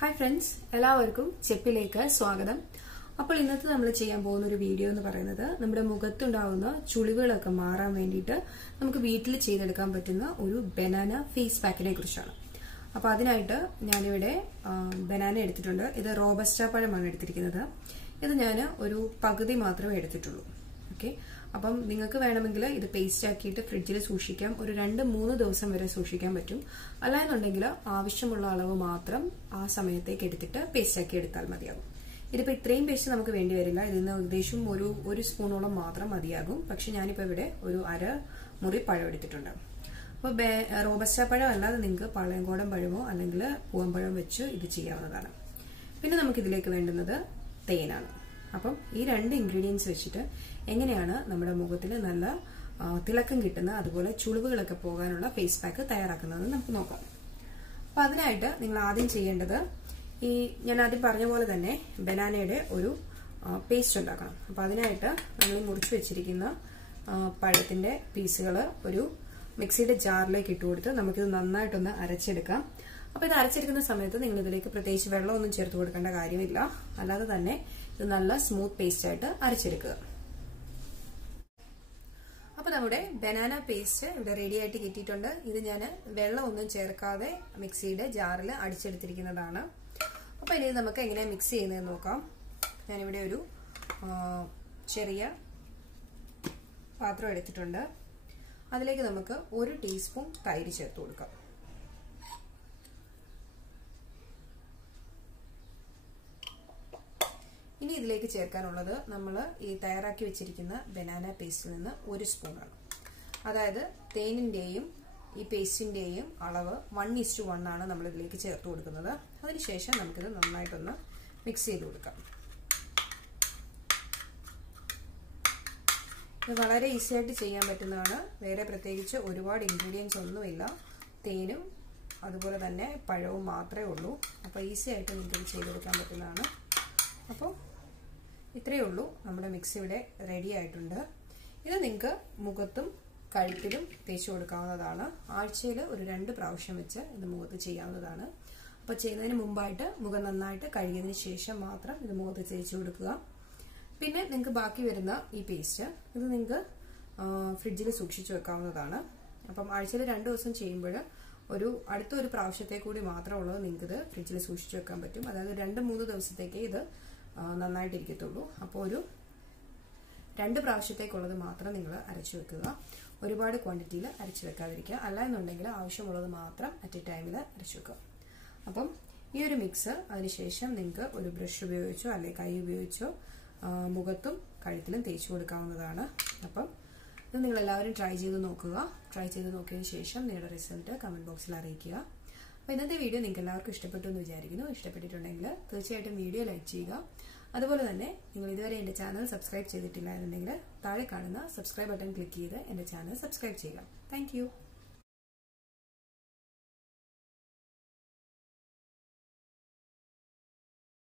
Hi friends എല്ലാവർക്കും ചെപ്പിലേക്ക് സ്വാഗതം. അപ്പോൾ ഇന്നത്തെ നമ്മൾ ചെയ്യാൻ പോകുന്ന ഒരു വീഡിയോ എന്ന് പറയുന്നത് നമ്മുടെ മുഖത്തുണ്ടാവുന്ന ചുളിവുകളൊക്കെ മാറാൻ വേണ്ടിയിട്ട് നമുക്ക് വീട്ടിൽ ചെയ്തെടുക്കാൻ പറ്റുന്ന ഒരു ബനാന ഫേസ് പാക്കിനെ കുറിച്ചാണ്. അപ്പോൾ അതിനായിട്ട് ഞാനിവിടെ ബനാന എടുത്തിട്ടുണ്ട്. ഇത് റോബസ്റ്റ പഴമാണ് എടുത്തിരിക്കുന്നത്. ഇത് ഞാൻ ഒരു പകുതി മാത്രമേ എടുത്തിട്ടുള്ളൂ. ഓക്കെ അപ്പം നിങ്ങൾക്ക് വേണമെങ്കിൽ ഇത് പേസ്റ്റ് ആക്കിയിട്ട് ഫ്രിഡ്ജിൽ സൂക്ഷിക്കാം. ഒരു രണ്ട് മൂന്ന് ദിവസം വരെ സൂക്ഷിക്കാൻ പറ്റും. അല്ല എന്നുണ്ടെങ്കിൽ ആവശ്യമുള്ള അളവ് മാത്രം ആ സമയത്തേക്ക് എടുത്തിട്ട് പേസ്റ്റ് ആക്കി എടുത്താൽ മതിയാകും. ഇതിപ്പോൾ ഇത്രയും പേസ്റ്റ് നമുക്ക് വേണ്ടി വരില്ല. ഇതിന് ഏകദേശം ഒരു ഒരു സ്പൂണോളം മാത്രം മതിയാകും. പക്ഷെ ഞാനിപ്പോൾ ഇവിടെ ഒരു അര മുറി പഴം എടുത്തിട്ടുണ്ട്. അപ്പോൾ റോബസ്റ്റ പഴം അല്ലാതെ നിങ്ങൾക്ക് പഴയങ്കോടൻ പഴമോ അല്ലെങ്കിൽ പൂവമ്പഴം വെച്ച് ഇത് ചെയ്യാവുന്നതാണ്. പിന്നെ നമുക്ക് ഇതിലേക്ക് വേണ്ടുന്നത് തേനാണ്. അപ്പം ഈ രണ്ട് ഇൻഗ്രീഡിയൻസ് വെച്ചിട്ട് എങ്ങനെയാണ് നമ്മുടെ മുഖത്തിൽ നല്ല തിളക്കം കിട്ടുന്ന അതുപോലെ ചുളിവുകളൊക്കെ പോകാനുള്ള ഫേസ് പാക്ക് തയ്യാറാക്കുന്നത് നമുക്ക് നോക്കാം. അപ്പം അതിനായിട്ട് നിങ്ങൾ ആദ്യം ചെയ്യേണ്ടത് ഈ ഞാൻ ആദ്യം പറഞ്ഞ പോലെ തന്നെ ബനാനയുടെ ഒരു പേസ്റ്റ് ഉണ്ടാക്കണം. അപ്പം അതിനായിട്ട് നമ്മൾ മുറിച്ച് വെച്ചിരിക്കുന്ന പഴത്തിന്റെ പീസുകൾ ഒരു മിക്സിയുടെ ജാറിലേക്ക് ഇട്ട് കൊടുത്ത് നമുക്കിത് നന്നായിട്ടൊന്ന് അരച്ചെടുക്കാം. അപ്പോൾ ഇത് അരച്ചെടുക്കുന്ന സമയത്ത് നിങ്ങൾ ഇതിലേക്ക് പ്രത്യേകിച്ച് വെള്ളമൊന്നും ചേർത്ത് കൊടുക്കേണ്ട കാര്യമില്ല. അല്ലാതെ തന്നെ ഇത് നല്ല സ്മൂത്ത് പേസ്റ്റ് ആയിട്ട് അരച്ചെടുക്കുക. അപ്പോൾ നമ്മുടെ ബനാന പേസ്റ്റ് ഇവിടെ റെഡി ആയിട്ട് കിട്ടിയിട്ടുണ്ട്. ഇത് ഞാൻ വെള്ളമൊന്നും ചേർക്കാതെ മിക്സിയുടെ ജാറിൽ അടിച്ചെടുത്തിരിക്കുന്നതാണ്. അപ്പോൾ ഇനി നമുക്ക് എങ്ങനെ മിക്സ് ചെയ്യുന്നത് നോക്കാം. ഞാനിവിടെ ഒരു ചെറിയ പാത്രം എടുത്തിട്ടുണ്ട്. അതിലേക്ക് നമുക്ക് ഒരു ടീസ്പൂൺ തൈര് ചേർത്ത് കൊടുക്കാം. ഇനി ഇതിലേക്ക് ചേർക്കാനുള്ളത് നമ്മൾ ഈ തയ്യാറാക്കി വെച്ചിരിക്കുന്ന ബനാന പേസ്റ്റിൽ നിന്ന് ഒരു സ്പൂണാണ് അതായത് തേനിന്റെയും ഈ പേസ്റ്റിന്റെയും അളവ് വൺ ഇസ്റ്റു വൺ ആണ് നമ്മൾ ഇതിലേക്ക് ചേർത്ത് കൊടുക്കുന്നത്. അതിനുശേഷം നമുക്കിത് നന്നായിട്ടൊന്ന് മിക്സ് ചെയ്ത് കൊടുക്കാം. ഇത് വളരെ ഈസി ആയിട്ട് ചെയ്യാൻ പറ്റുന്നതാണ്. വേറെ പ്രത്യേകിച്ച് ഒരുപാട് ഇൻഗ്രീഡിയൻസ് ഒന്നുമില്ല. തേനും അതുപോലെ തന്നെ പഴവും മാത്രമേ ഉള്ളൂ. അപ്പോൾ ഈസി ആയിട്ട് നിങ്ങൾക്ക് ചെയ്തെടുക്കാൻ പറ്റുന്നതാണ്. അപ്പോൾ ഇത്രയേ ഉള്ളൂ. നമ്മുടെ മിക്സി ഇവിടെ റെഡി ആയിട്ടുണ്ട്. ഇത് നിങ്ങൾക്ക് മുഖത്തും കഴുത്തിലും തേച്ച് കൊടുക്കാവുന്നതാണ്. ആഴ്ചയിൽ ഒരു രണ്ട് പ്രാവശ്യം വെച്ച് ഇത് മുഖത്ത് ചെയ്യാവുന്നതാണ്. അപ്പോൾ ചെയ്യുന്നതിന് മുമ്പായിട്ട് മുഖം നന്നായിട്ട് കഴുകിയതിന് ശേഷം മാത്രം ഇത് മുഖത്ത് തേച്ച് കൊടുക്കുക. പിന്നെ നിങ്ങൾക്ക് ബാക്കി വരുന്ന ഈ പേസ്റ്റ് ഇത് നിങ്ങൾക്ക് ഫ്രിഡ്ജിൽ സൂക്ഷിച്ചു വെക്കാവുന്നതാണ്. അപ്പം ആഴ്ചയിൽ രണ്ട് ദിവസം ചെയ്യുമ്പോൾ ഒരു അടുത്ത ഒരു പ്രാവശ്യത്തെ കൂടി മാത്രമുള്ളത് നിങ്ങൾക്ക് ഇത് ഫ്രിഡ്ജിൽ സൂക്ഷിച്ചു വെക്കാൻ പറ്റും. അതായത് രണ്ട് മൂന്ന് ദിവസത്തേക്ക് ഇത് നന്നായിട്ടിരിക്കത്തുള്ളൂ. അപ്പോൾ ഒരു രണ്ട് പ്രാവശ്യത്തേക്കുള്ളത് മാത്രം നിങ്ങൾ അരച്ചു വെക്കുക. ഒരുപാട് ക്വാണ്ടിറ്റിയിൽ അരച്ചു വെക്കാതിരിക്കുക. അല്ല എന്നുണ്ടെങ്കിൽ ആവശ്യമുള്ളത് മാത്രം അറ്റ് എ ടൈമിൽ അരച്ചു വെക്കുക. അപ്പം ഈ ഒരു മിക്സ് അതിനുശേഷം നിങ്ങൾക്ക് ഒരു ബ്രഷ് ഉപയോഗിച്ചോ അല്ലെങ്കിൽ കൈ ഉപയോഗിച്ചോ മുഖത്തും കഴുത്തിലും തേച്ചു കൊടുക്കാവുന്നതാണ്. അപ്പം ഇത് നിങ്ങൾ എല്ലാവരും ട്രൈ ചെയ്ത് നോക്കുക. ട്രൈ ചെയ്ത് നോക്കിയതിന് ശേഷം നിങ്ങളുടെ റിസൾട്ട് കമന്റ് ബോക്സിൽ അറിയിക്കുക. അപ്പോൾ ഇന്നത്തെ വീഡിയോ നിങ്ങൾക്ക് എല്ലാവർക്കും ഇഷ്ടപ്പെട്ടു എന്ന് വിചാരിക്കുന്നു. ഇഷ്ടപ്പെട്ടിട്ടുണ്ടെങ്കിൽ തീർച്ചയായിട്ടും വീഡിയോ ലൈക്ക് ചെയ്യുക. അതുപോലെ തന്നെ നിങ്ങൾ ഇതുവരെ എന്റെ ചാനൽ സബ്സ്ക്രൈബ് ചെയ്തിട്ടില്ലായിരുന്നെങ്കിൽ താഴെ കാണുന്ന സബ്സ്ക്രൈബ് ബട്ടൺ ക്ലിക്ക് ചെയ്ത് എന്റെ ചാനൽ സബ്സ്ക്രൈബ് ചെയ്യുക. താങ്ക്